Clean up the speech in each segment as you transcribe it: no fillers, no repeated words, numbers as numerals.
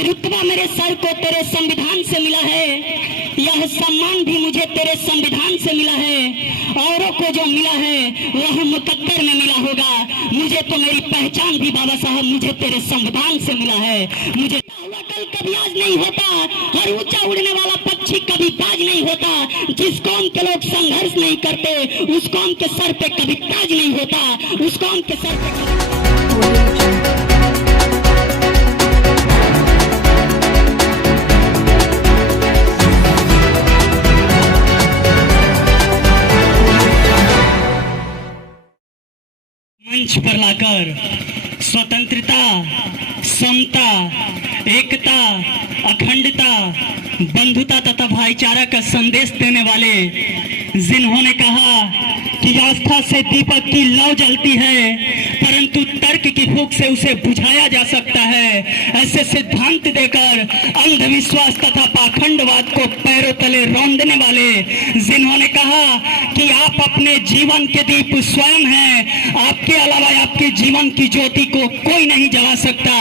कि रुतबा मेरे सर को तेरे संविधान से मिला है, यह सम्मान भी मुझे तेरे संविधान से मिला है। औरों को जो मिला है वह मुकद्दर में मिला होगा, मुझे तो मेरी पहचान भी बाबा साहब मुझे तेरे संविधान से मिला है। मुझे कल कभी आज नहीं होता, और ऊंचा उड़ने वाला पक्षी कभी बाज नहीं होता। जिस कौम के लोग संघर्ष नहीं करते उस कौम के सर पे कभी ताज नहीं होता, उस कौम के सर पे मंच पर लाकर स्वतंत्रता, समता, एकता, अखंडता, बंधुता तथा भाईचारा का संदेश देने वाले, जिन्होंने कहा कि आस्था से दीपक की लौ जलती है परंतु तर्क की फूंक से उसे बुझाया जा सकता है, ऐसे सिद्धांत देकर अंधविश्वास तथा पाखंडवाद को पैरों तले रौंदने वाले, जिन्होंने कहा कि आप अपने जीवन के दीप स्वयं हैं, आपके अलावा आपके जीवन की ज्योति को कोई नहीं जला सकता,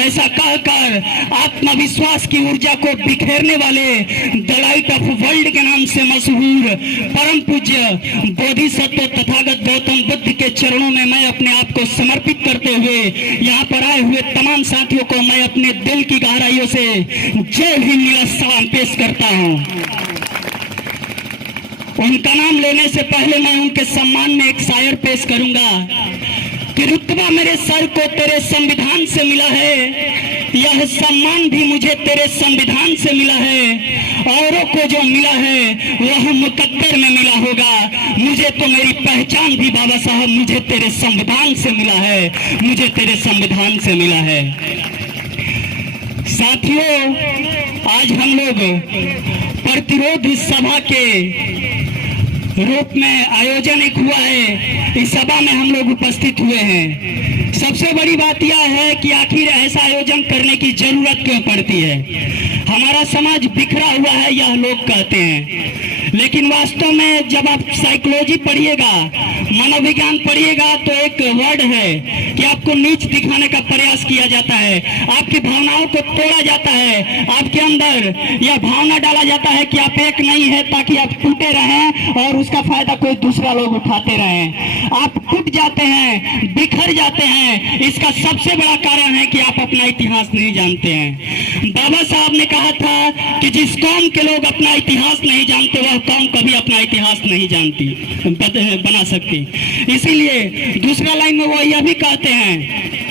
ऐसा कहकर आत्मविश्वास की ऊर्जा को बिखेरने वाले द लाइट ऑफ वर्ल्ड के नाम से मशहूर परम पूज्य बोधिसत्व तथागत गौतम बुद्ध के चरणों में मैं अपने आप को समर्पित करते हुए यहाँ पर आए हुए तमाम साथियों को मैं अपने दिल की गहराइयों से जय हिंद नीला सलाम पेश करता हूँ। उनका नाम लेने से पहले मैं उनके सम्मान में एक शायर पेश करूंगा कि रुतबा मेरे सर को तेरे संविधान से मिला है, यह सम्मान भी मुझे तेरे संविधान से मिला है। औरों को जो मिला है वह मुकद्दर में मिला होगा, मुझे तो मेरी पहचान भी बाबा साहब मुझे तेरे संविधान से मिला है, मुझे तेरे संविधान से मिला है। साथियों, आज हम लोग प्रतिरोध सभा के रूप में आयोजन एक हुआ है, इस सभा में हम लोग उपस्थित हुए हैं। सबसे बड़ी बात यह है कि आखिर ऐसा आयोजन करने की जरूरत क्यों पड़ती है। हमारा समाज बिखरा हुआ है यह लोग कहते हैं, लेकिन वास्तव में जब आप साइकोलॉजी पढ़िएगा, मनोविज्ञान पढ़िएगा तो एक वर्ड है कि आपको नीच दिखाने का प्रयास किया जाता है, आपकी भावनाओं को तोड़ा जाता है, आपके अंदर यह भावना डाला जाता है कि आप एक नहीं है ताकि आप टूटे रहें और उसका फायदा कोई दूसरा लोग उठाते रहें। आप टूट जाते हैं, बिखर जाते हैं, इसका सबसे बड़ा कारण है कि आप अपना इतिहास नहीं जानते हैं। बाबा साहब ने कहा था कि जिस कौम के लोग अपना इतिहास नहीं जानते वह कौम कभी अपना इतिहास नहीं जानती बना सकती। इसीलिए दूसरा लाइन में वो यह भी कहते हैं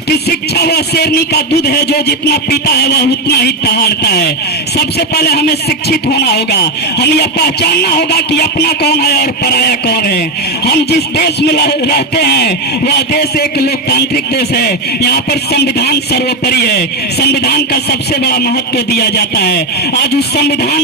कि शिक्षा वह शेरनी का दूध है, जो जितना पीता है वह उतना ही दहाड़ता है। सबसे पहले हमें शिक्षित होना होगा, हमें यह पहचानना होगा कि अपना कौन है और पराया कौन है। हम जिस देश में रहते हैं वह देश एक लोकतांत्रिक देश है, यहाँ पर संविधान सर्वोपरि है, संविधान का सबसे बड़ा महत्व दिया जाता है। आज उस संविधान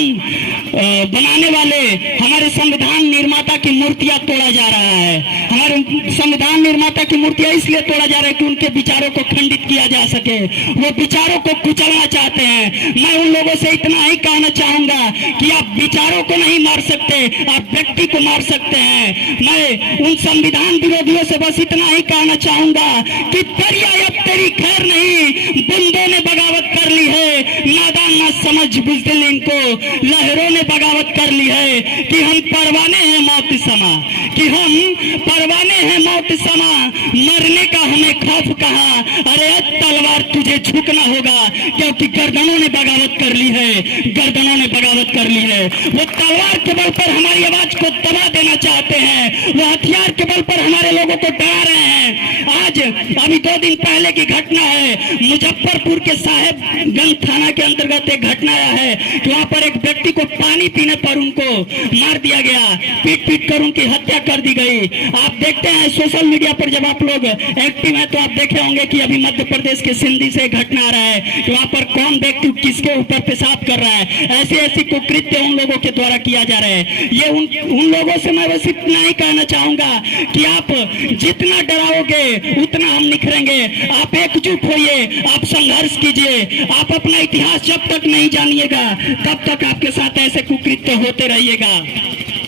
बनाने वाले हमारे संविधान निर्माता की मूर्तियां तोड़ा जा रहा है। हमारे संविधान निर्माता की मूर्तियां इसलिए तोड़ा जा रहा है कि उनके विचारों को खंडित किया जा सके, वो विचारों को कुचलना चाहते हैं। मैं उन लोगों से इतना ही कहना चाहूंगा कि आप विचारों को नहीं मार सकते, आप व्यक्ति को मार सकते हैं। मैं उन संविधान विरोधियों से बस इतना ही कहना चाहूंगा कि दरिया अब तेरी खैर नहीं, बूंदों ने बगावत कर ली है, नादान ना समझ बुज़दिल इनको, लहरों ने बगावत कर ली है कि हम परवाने हैं मौत समा, कि हम परवाने हैं मौत समा, मरने का हमें खौफ कहा। अरे तलवार तुझे झुकना होगा, क्योंकि गर्दनों ने बगावत कर ली है, गर्दनों ने बगावत कर ली है। वो तलवार के बल पर हमारी आवाज को दबा देना चाहते हैं, वो हथियार के बल पर हमारे लोगों को डरा रहे हैं। आज अभी 2 दिन पहले की घटना है, मुजफ्फरपुर के साहेबगंज थाना के अंतर्गत एक घटना आया है कि वहां पर एक व्यक्ति को पानी पीने पर उनको मार दिया गया, पीट पीट कर उनकी हत्या कर दी गई। आप देखते हैं सोशल मीडिया पर, जब आप लोग एक्टिव हैं तो आप देखे होंगे कि अभी मध्य प्रदेश के सिंधी से घटना आ रहा है कि वहां पर कौन व्यक्ति किसके ऊपर पेशाब कर रहा है। ऐसी कुकृत्य उन लोगों के द्वारा किया जा रहा है। ये उन लोगों से मैं बस इतना ही कहना चाहूंगा कि आप जितना डराओगे उतना हम निखरेंगे। आप एकजुट होइए, आप संघर्ष कीजिए, आप अपना इतिहास जब तक नहीं जानिएगा तब तक आपके साथ ऐसे कुकृत्य होते रहिएगा।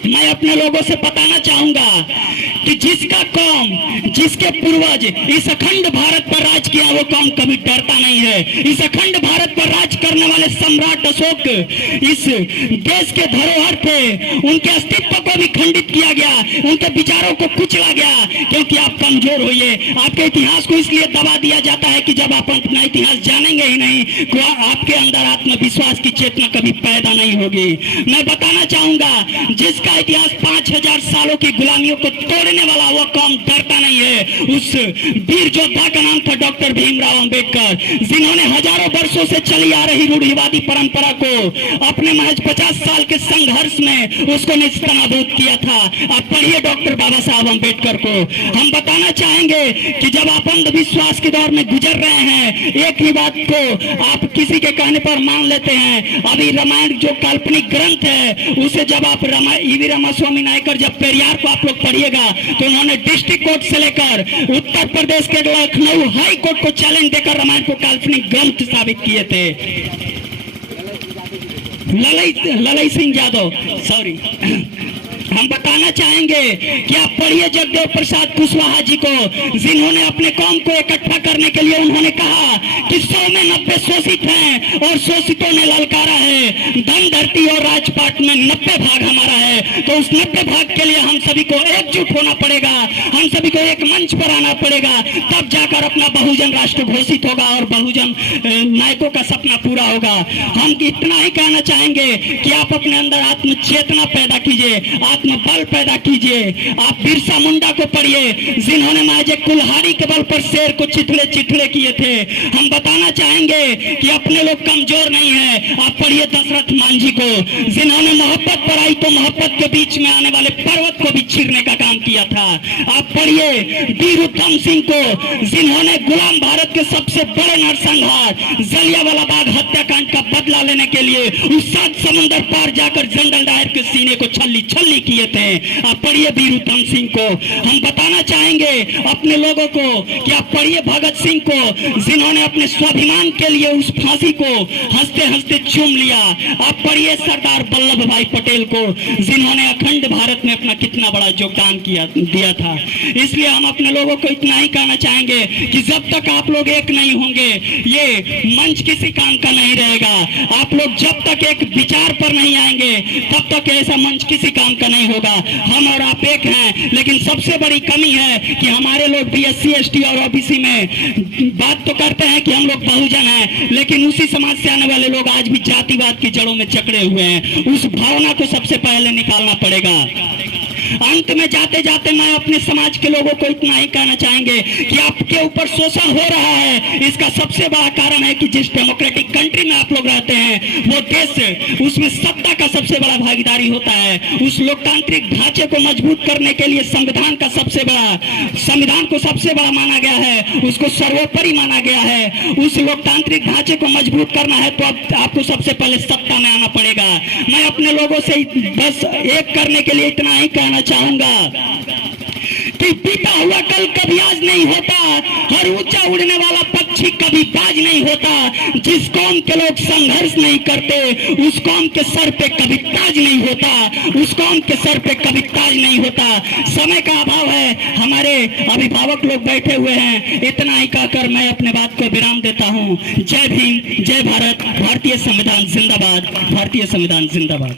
मैं अपने लोगों से बताना चाहूंगा कि जिसका कौम, जिसके पूर्वज इस अखंड भारत पर राज किया, वो कौम कभी डरता नहीं है। इस अखंड भारत पर राज करने वाले सम्राट अशोक, इस देश के धरोहर पे उनके अस्तित्व को भी खंडित किया गया, उनके विचारों को कुचला गया, क्योंकि आप कमजोर होइए। आपके इतिहास को इसलिए दबा दिया जाता है कि जब आप अपना इतिहास जानेंगे ही नहीं, तो आपके अंदर आत्मविश्वास की चेतना कभी पैदा नहीं होगी। मैं बताना चाहूंगा, जिसका इतिहास 5000 सालों की गुलामियों को तोड़ने वाला, वो कौम डरता नहीं है। उस वीर योद्धा का नाम था डॉक्टर भीमराव अंबेडकर, जिन्होंने हजारों वर्षों से चली आ रही रूढ़िवादी परंपरा को अपने महज 50 साल के संघर्ष में उसको निस्तानाबूद किया था। आप पढ़िए डॉक्टर बाबा साहब अंबेडकर को। हम बताना चाहेंगे कि जब आप अंधविश्वास के दौर में गुजर रहे हैं, एक ही बात को आप किसी के कहने पर मान लेते हैं। अभी रामायण जो काल्पनिक ग्रंथ है, उसे जब आप ईवी रामास्वामी नायकर, जब पेरियार को आप लोग पढ़िएगा, तो उन्होंने डिस्ट्रिक्ट कोर्ट से लेकर उत्तर प्रदेश के लखनऊ हाई कोर्ट को चैलेंज देकर रामायण को काल्पनिक ग्रंथ साबित किए थे। ललई सिंह यादव, सॉरी, हम बताना चाहेंगे कि आप पढ़िए जगदेव प्रसाद कुशवाहा जी को, जिन्होंने अपने कौम को इकट्ठा करने के लिए उन्होंने कहा कि 100 में 90 शोषित हैं और शोषितों ने ललकारा है, धन धरती और राजपाट में 90 भाग हमारा है। तो उस 90 भाग के लिए हम सभी को एकजुट होना पड़ेगा, हम सभी को एक मंच पर आना पड़ेगा, तब जाकर अपना बहुजन राष्ट्र घोषित होगा और बहुजन नायकों का सपना पूरा होगा। हम इतना ही कहना चाहेंगे कि आप अपने अंदर आत्म चेतना पैदा कीजिए, आत्मबल पैदा कीजिए। आप बिरसा मुंडा को पढ़िए, जिन्होंने माजे कुल्हाड़ी के बल पर शेर को चिथड़े चिथड़े किए थे। हम बताना चाहेंगे कि अपने लोग कमजोर नहीं है। आप पढ़िए दशरथ मांझी को, जिन्होंने मोहब्बत पर आई तो मोहब्बत के बीच में आने वाले पर्वत को भी चीरने का काम किया था। आप पढ़िए वीर उधम सिंह को, जिन्होंने गुलाम भारत के सबसे बड़े नरसंहार जलियांवाला बाग हत्याकांड का बदला लेने के लिए उस 7 समुंदर पार जाकर जनरल डायर के सीने को छल्ली छल्ली किए थे। आप पढ़िए वीर उधम सिंह को। हम बताना चाहेंगे अपने लोगों को कि आप पढ़िए भगत सिंह को, जिन्होंने अपने स्वाभिमान के लिए उस फांसी को हंसते हंसते चूम लिया। आप पढ़िए सरदार वल्लभ भाई पटेल को, जिन्होंने अखंड भारत में अपना कितना बड़ा योगदान दिया था। इसलिए हम अपने लोगों को इतना ही कहना चाहेंगे कि जब तक आप लोग एक नहीं होंगे, ये मंच किसी काम का नहीं रहेगा। आप लोग जब तक एक विचार पर नहीं आएंगे, तब तक ऐसा मंच किसी काम का नहीं होगा। हम और आप एक हैं, लेकिन सबसे बड़ी कमी है कि हमारे लोग BSC ST और OBC में बात तो करते हैं कि हम लोग बहुजन हैं, लेकिन उसी समाज से आने वाले लोग आज भी जातिवाद की जड़ों में जकड़े हुए हैं। उस भावना को सबसे पहले निकालना पड़ेगा। अंत में जाते जाते मैं अपने समाज के लोगों को इतना ही कहना चाहेंगे कि आपके ऊपर शोषण हो रहा है। इसका सबसे बड़ा कारण है कि जिस डेमोक्रेटिक कंट्री में आप लोग रहते हैं, वो देश, उसमें सत्ता का सबसे बड़ा भागीदारी होता है। उस लोकतांत्रिक ढांचे को मजबूत करने के लिए संविधान को सबसे बड़ा माना गया है, उसको सर्वोपरि माना गया है। उस लोकतांत्रिक ढांचे को मजबूत करना है तो आपको सबसे पहले सत्ता में आना पड़ेगा। मैं अपने लोगों से बस एक करने के लिए इतना ही कहना चाहूंगा कि बीता हुआ कल कभी आज नहीं होता, हर ऊंचा उड़ने वाला पक्षी कभी बाज नहीं होता। जिस कौम के लोग संघर्ष नहीं करते, उस कौम के सर पे कभी ताज नहीं होता, उस कौम के सर पे कभी ताज नहीं होता। समय का अभाव है, हमारे अभिभावक लोग बैठे हुए हैं। इतना ही कहकर मैं अपने बात को विराम देता हूँ। जय भीम, जय भारत, भारतीय संविधान जिंदाबाद, भारतीय संविधान जिंदाबाद।